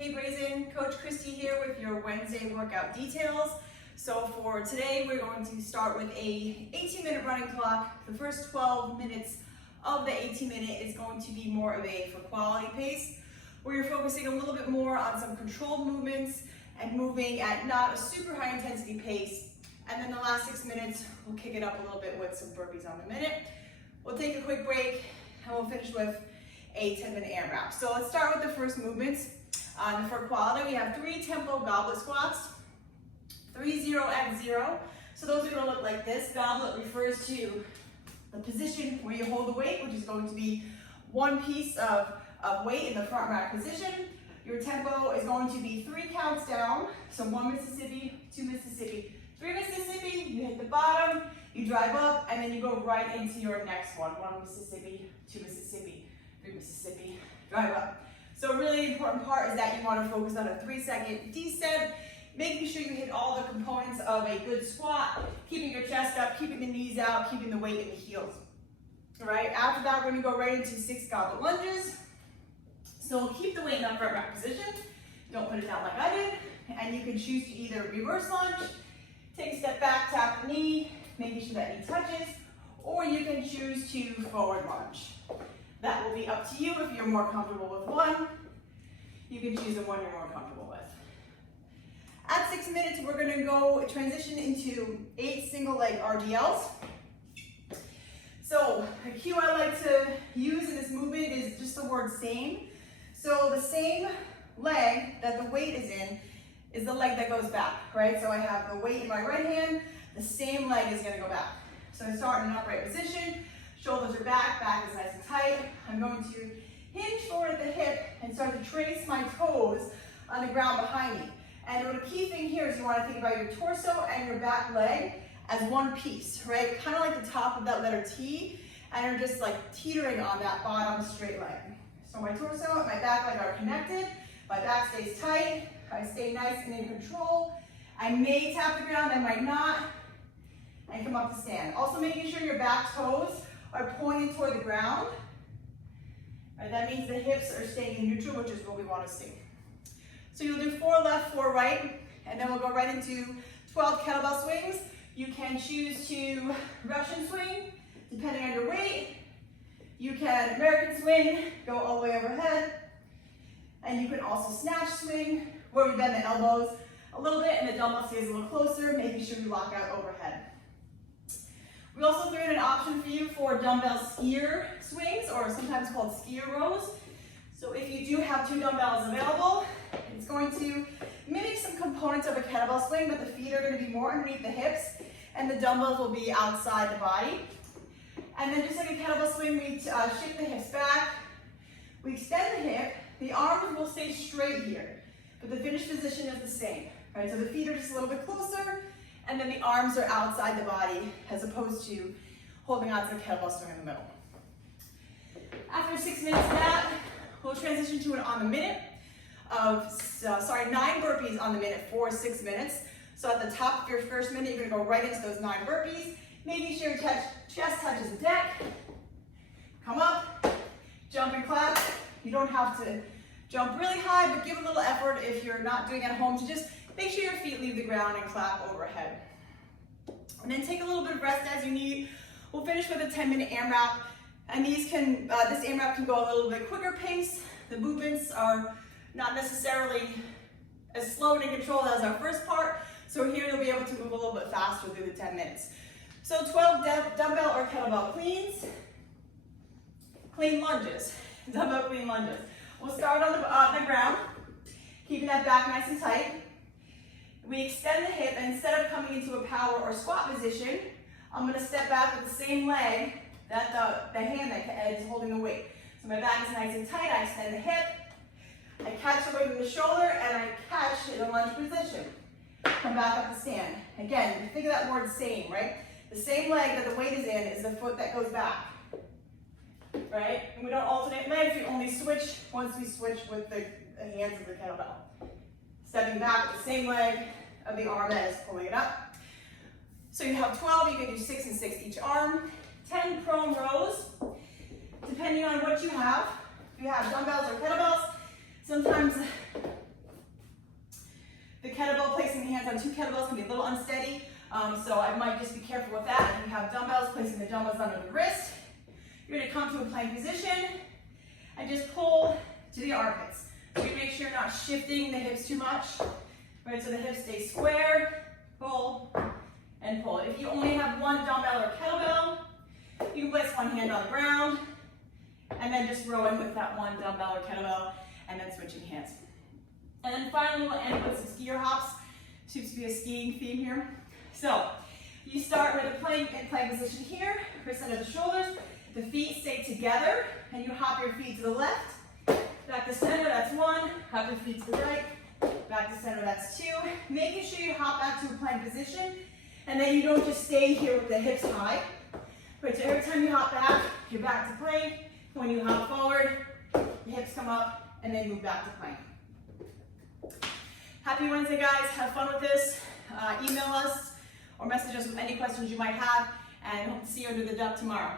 Hey Brazen, Coach Christy here with your Wednesday workout details. So for today, we're going to start with a 18-minute running clock. The first 12 minutes of the 18-minute is going to be more of a for quality pace, where you're focusing a little bit more on some controlled movements and moving at not a super high intensity pace. And then the last 6 minutes, we'll kick it up a little bit with some burpees on the minute. We'll take a quick break and we'll finish with a 10-minute AMRAP. So let's start with the first movements. For quality, we have 3 tempo goblet squats, 3-0-X-0. So those are going to look like this. Goblet refers to the position where you hold the weight, which is going to be one piece of weight in the front rack position. Your tempo is going to be 3 counts down. So 1 Mississippi, 2 Mississippi, 3 Mississippi. You hit the bottom, you drive up, and then you go right into your next one. 1 Mississippi, 2 Mississippi, 3 Mississippi, drive up. So a really important part is that you want to focus on a 3-second descent, making sure you hit all the components of a good squat, keeping your chest up, keeping the knees out, keeping the weight in the heels. All right, after that, we're going to go right into 6 goblet lunges. So keep the weight in that front rack position. Don't put it down like I did. And you can choose to either reverse lunge, take a step back, tap the knee, making sure that knee touches, or you can choose to forward lunge. That will be up to you if you're more comfortable with one. You can choose the one you're more comfortable with. At 6 minutes, we're going to go transition into 8 single leg RDLs. So a cue I like to use in this movement is just the word same. So the same leg that the weight is in is the leg that goes back, right? So I have the weight in my right hand, the same leg is going to go back. So I start in an upright position. Shoulders are back, back is nice and tight. I'm going to hinge forward at the hip and start to trace my toes on the ground behind me. And the key thing here is you want to think about your torso and your back leg as one piece, right? Kind of like the top of that letter T, and you're just like teetering on that bottom straight leg. So my torso and my back leg are connected. My back stays tight. I stay nice and in control. I may tap the ground, I might not, and come up to stand. Also making sure your back toes are pointing toward the ground. Right, that means the hips are staying in neutral, which is what we want to see. So you'll do 4 left, 4 right, and then we'll go right into 12 kettlebell swings. You can choose to Russian swing, depending on your weight. You can American swing, go all the way overhead. And you can also snatch swing, where we bend the elbows a little bit and the dumbbell stays a little closer, making sure you lock out overhead. We also threw in an option for you for dumbbell skier swings, or sometimes called skier rows. So if you do have 2 dumbbells available, it's going to mimic some components of a kettlebell swing, but the feet are going to be more underneath the hips, and the dumbbells will be outside the body. And then just like a kettlebell swing, we shift the hips back, we extend the hip, the arms will stay straight here, but the finished position is the same. Right? So the feet are just a little bit closer, and then the arms are outside the body as opposed to holding on to the kettlebell swing in the middle. After 6 minutes of that, we'll transition to an on the minute of, 9 burpees on the minute for 6 minutes. So at the top of your first minute, you're gonna go right into those 9 burpees, making sure your chest touches the deck. Come up, jump and clap. You don't have to jump really high, but give a little effort if you're not doing it at home to just make sure your feet leave the ground and clap overhead. And then take a little bit of rest as you need. We'll finish with a 10-minute AMRAP. And this AMRAP can go a little bit quicker pace. The movements are not necessarily as slow and in control as our first part. So here you'll be able to move a little bit faster through the 10 minutes. So 12 dumbbell or kettlebell cleans. Clean lunges. Dumbbell clean lunges. We'll start on the ground, keeping that back nice and tight. We extend the hip, and instead of coming into a power or squat position, I'm going to step back with the same leg that the hand that is holding the weight. So my back is nice and tight, I extend the hip, I catch the weight with the shoulder, and I catch in a lunge position. Come back up to stand. Again, think of that word same, right? The same leg that the weight is in is the foot that goes back. Right? And we don't alternate legs, we only switch once we switch with the hands of the kettlebell. Stepping back with the same leg of the arm that is pulling it up. So you have 12, you can do 6 and 6 each arm. 10 prone rows, depending on what you have. If you have dumbbells or kettlebells, sometimes on 2 kettlebells can be a little unsteady, so I might just be careful with that. If you have dumbbells, placing the dumbbells under the wrist. You're gonna come to a plank position and just pull to the armpits. So you make sure you're not shifting the hips too much, right? So the hips stay square, pull, and pull. If you only have one dumbbell or kettlebell, you can place one hand on the ground, and then just row in with that one dumbbell or kettlebell, and then switching hands. And then finally, we'll end with some skier hops. Seems to be a skiing theme here. So, you start with a plank in plank position here, wrists under the shoulders, the feet stay together, and you hop your feet to the left, back to center, that's 1, hop your feet to the right, back to center, that's 2. Making sure you hop back to a plank position, and then you don't just stay here with the hips high. Right, so every time you hop back, you're back to plank. When you hop forward, the hips come up, and then move back to plank. Happy Wednesday, guys. Have fun with this. Email us or message us with any questions you might have, and hope to see you under the duck tomorrow.